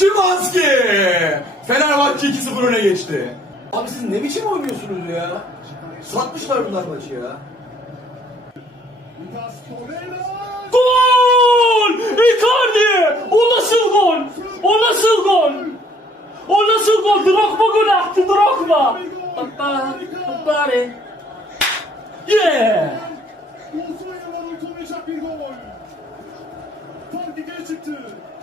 Açmaz Fenerbahçe 2-0 öne geçti. Abi siz ne biçim oynuyorsunuz ya? Satmışlar bunlar maçı ya. Gol! Icardi! E o nasıl gol? O nasıl gol? O nasıl gol? Drogba gol attı, Drogba! Papa, Yeah!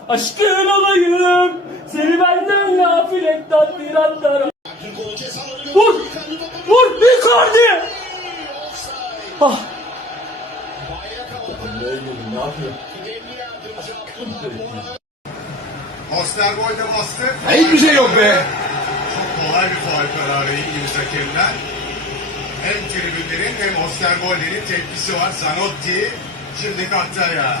aşkın olayım. Seni benden gafilek tatlirandara. Vur! Vur! bir kardi. Ah! Hosner golde bastı. Hayır bir şey yok be. Kararı. Çok kolay bir faal kararı İngiliz hakemler. Hem tribünlerin hem Hosner tepkisi var. Zanotti şimdi kartaya.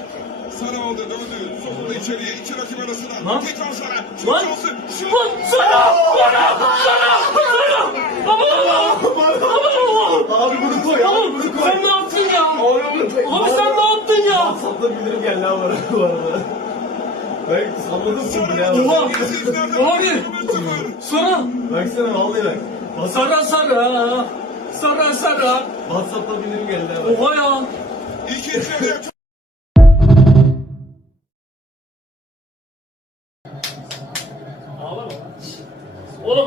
sana aldı döndü sonunda içeriye iki içeri rakip arasına lan? tekrar sana çok lan? çalsın şu lan sana bana sana sana baba baba baba baba abi bunu koy oğlum bunu koy sen ne yaptın ya oğlum ya, oğlum sen ay. ne yaptın ya saldırabilirim ya. ya, gel lan bana bu arada ben salladım ki bu ne yaptın ulan abi sana baksana vallahi bak sana sana sana sana WhatsApp'ta bilirim geldi abi. Oha ya. İkinci evde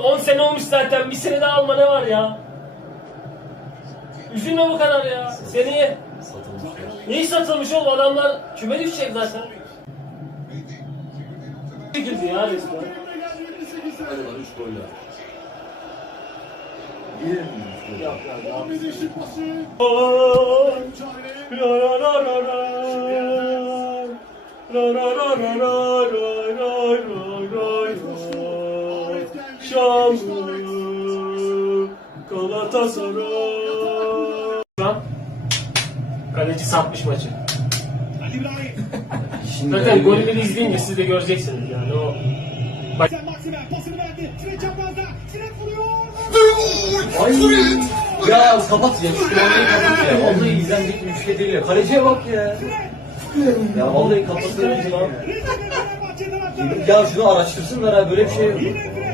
10 sene olmuş zaten. Bir sene daha alma ne var ya? Üzülme bu kadar ya. Seni satılmış. Neyi satılmış oğlum? Adamlar küme düşecek zaten. Çekildi ya resmen. Hadi lan 3 gol ya. Yok ya. Yok ya. Yok ya. Galatasaray. Kaleci satmış maçı. Ali İbrahim. Zaten golünü de izleyince siz de göreceksiniz yani o. Bak. Ya kapat ya. Kapat ya. izlenecek bir şey değil ya. Kaleciye bak ya. Ya vallahi kapatırız lan. E. ya şunu araştırsınlar ha böyle bir şey. Yine,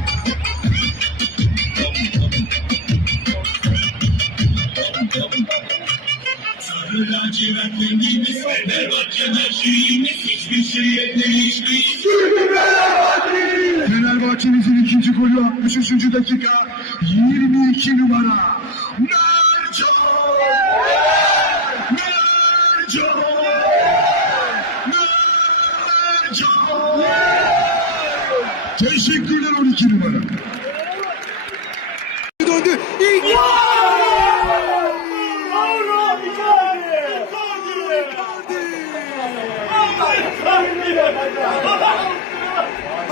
kendimiz Fenerbahçe'de şeyimiz hiçbir şeye değişmeyiz Fenerbahçe Fenerbahçe'mizin ikinci golü 63. dakika 22 numara Mercan Teşekkürler 12 numara.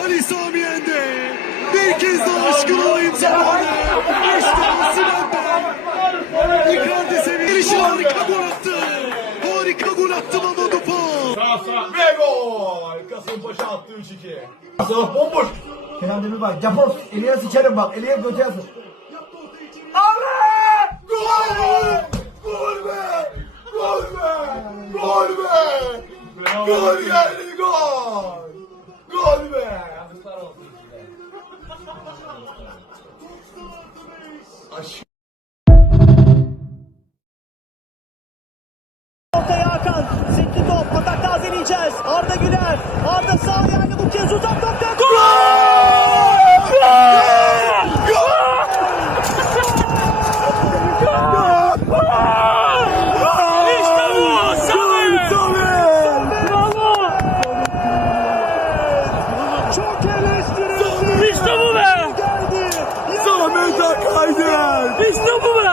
Ali Sami Ende bir kez daha aşkın olayım sana. İşte Asim Ender. Icardi seviyor. Girişi harika gol attı. Ben harika gol attı Mamadou. Sağ sağ ve gol. Kasım Paşa attı 3-2. Bomboş. Kenan Demir bak. Japon. Eliye sikerim bak. Eliye götü yazın. Abi. Gol be. Gol be. Gol be. Gol be. Bravo. Gol geldi gol. Gol be. Aşk. Arda Güler. Arda sağ yani bu kez uzak topta Çok eleştirildi. İşte bu be. Zahmet Akaydın. İşte bu be.